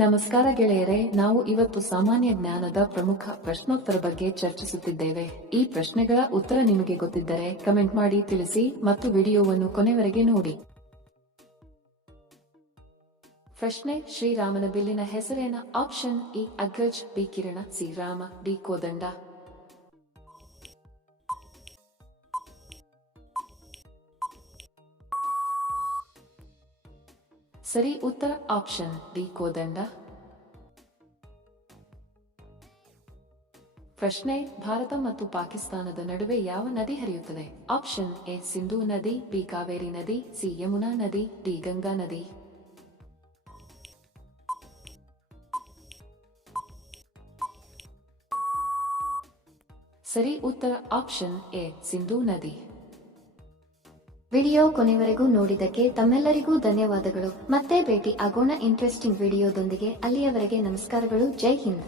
ನಮಸ್ಕಾರ ಗೆಳೆಯರೆ, ನಾವು ಇವತ್ತು ಸಾಮಾನ್ಯ ಜ್ಞಾನದ ಪ್ರಮುಖ ಪ್ರಶ್ನೋತ್ತರ ಬಗ್ಗೆ ಚರ್ಚಿಸುತ್ತಿದ್ದೇವೆ. ಈ ಪ್ರಶ್ನೆಗಳ ಉತ್ತರ ನಿಮಗೆ ಗೊತ್ತಿದ್ದರೆ ಕಮೆಂಟ್ ಮಾಡಿ ತಿಳಿಸಿ ಮತ್ತು ವಿಡಿಯೋವನ್ನು ಕೊನೆವರೆಗೆ ನೋಡಿ. ಪ್ರಶ್ನೆ: ಶ್ರೀರಾಮನ ಬಿಲ್ಲಿನ ಹೆಸರೇನ? ಆಪ್ಷನ್ ಇ ಅಗ್ರಜ್, ಬಿ ಕಿರಣ, ಸಿ ರಾಮ, ಡಿ ಕೋದಂಡ. ಸರಿ ಉತ್ತರ ಆಪ್ಷನ್ ಡಿ ಕೋದಂಡ. ಪ್ರಶ್ನೆ: ಭಾರತ ಮತ್ತು ಪಾಕಿಸ್ತಾನದ ನಡುವೆ ಯಾವ ನದಿ ಹರಿಯುತ್ತದೆ? ಆಪ್ಷನ್ ಎ ಸಿಂಧೂ ನದಿ, ಬಿ ಕಾವೇರಿ ನದಿ, ಸಿ ಯಮುನಾ ನದಿ, ಡಿ ಗಂಗಾ ನದಿ. ಸರಿ ಉತ್ತರ ಆಪ್ಷನ್ ಎ ಸಿಂಧೂ ನದಿ. ವಿಡಿಯೋ ಕೊನೆವರೆಗೂ ನೋಡಿದ್ದಕ್ಕೆ ತಮ್ಮೆಲ್ಲರಿಗೂ ಧನ್ಯವಾದಗಳು. ಮತ್ತೆ ಭೇಟಿ ಆಗೋಣ ಇಂಟ್ರೆಸ್ಟಿಂಗ್ ವಿಡಿಯೋದೊಂದಿಗೆ. ಅಲ್ಲಿಯವರೆಗೆ ನಮಸ್ಕಾರಗಳು. ಜೈ ಹಿಂದ್.